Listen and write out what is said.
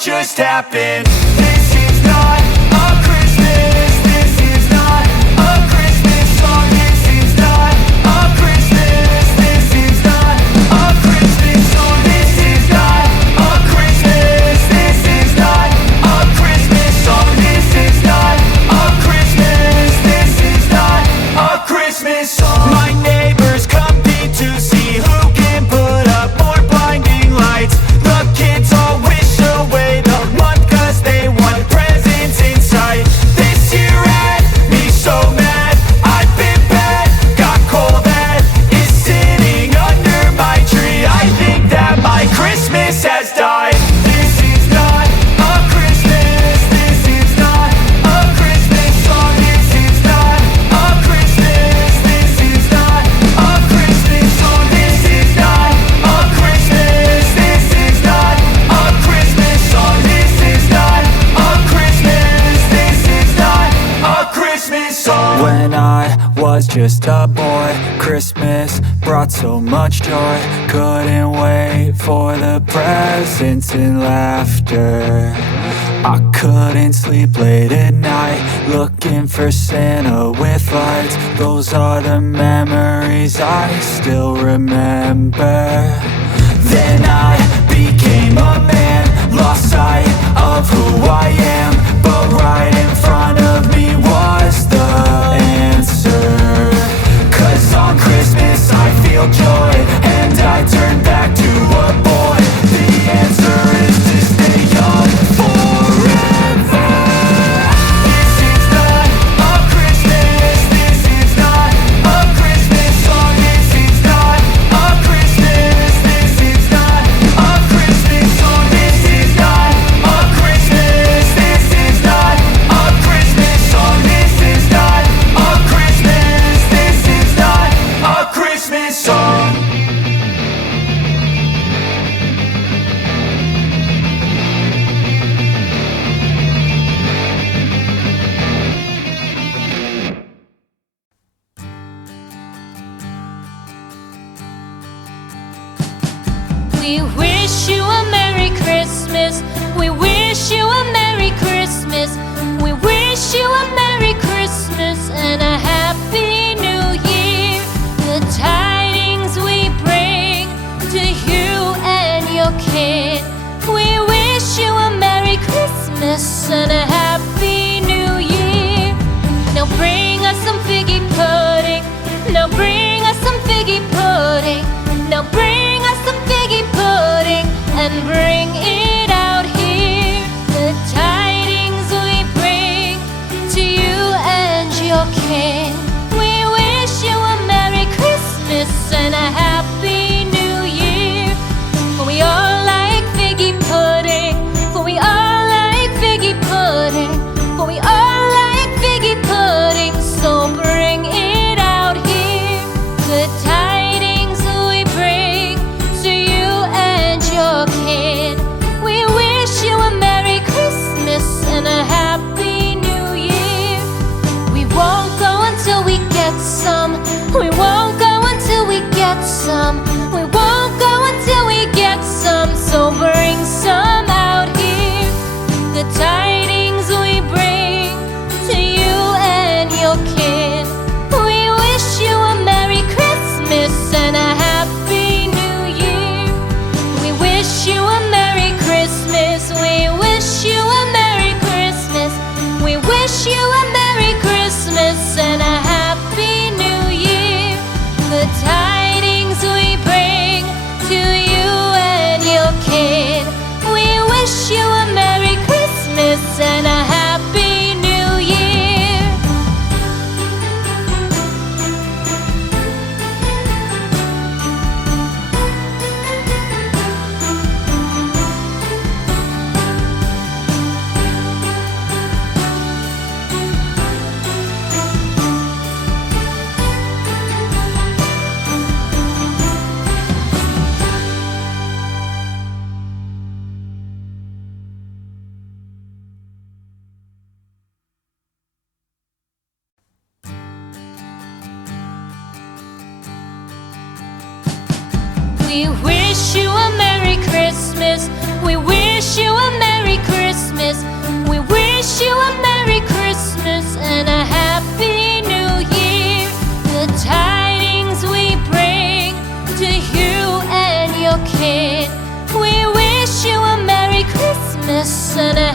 Just happened. This is not a Christmas. This is not a Christmas song. This is not a Christmas. This is not a Christmas song. This is not a Christmas. This is not a Christmas song. This is not a Christmas. This is not a Christmas song. My neighbors compete to see who can put up more blinding lights. The kids all wish away the month 'cause they want presents in sight. This year had me so mad, I've been bad, got coal that is sitting under my tree. I think that my Christmas has died. This is not a Christmas. This is not a Christmas song. This is not a Christmas. This is not a Christmas song. This is not a Christmas. This is not a Christmas song. This is not a Christmas. This is not a Christmas song. When I was just a boy, Christmas brought so much joy. Couldn't wait for the presents and laughter. I couldn't sleep late at night, looking for Santa with lights. Those are the memories I still remember. Then I became a man, lost sight of who I am, but right in front of me was the answer. 'Cause on Christmas I feel joy, and I turn back to a boy. The answer is to stay young forever. This is not a Christmas. This is not a Christmas song. This is not a Christmas. This is not a Christmas song. This is not a Christmas. This is not a Christmas song. This is not a Christmas. This is not a Christmas song. We wish you a Merry Christmas. We wish you a Merry Christmas. We wish you a Merry Christmas and a Happy New Year. The tidings we bring to you and your kid. We wish you a Merry Christmas and a Happy New Year. Now bring us some figgy pudding. Now bring us some figgy pudding. Now bring us some figgy pudding and bring it out here. The tidings we bring to you and your kin. We wish you a Merry Christmas and a Happy New Year. For we all like figgy pudding. For we all like figgy pudding. get some. We won't go until we get some. We won't go until we get some. So bring some out here. The tidings we bring to you and your kid. We wish you a Merry Christmas and a Happy New Year. We wish you a Merry Christmas. We wish you a Merry Christmas. We wish you a Merry Christmas and a Happy New Year. The tidings we bring to you and your kid. We wish you a Merry Christmas and a Happy New Year. We wish you a Merry Christmas. We wish you a Merry Christmas. We wish you a Merry Christmas and a Happy New Year. The tidings we bring to you and your kid. We wish you a Merry Christmas and a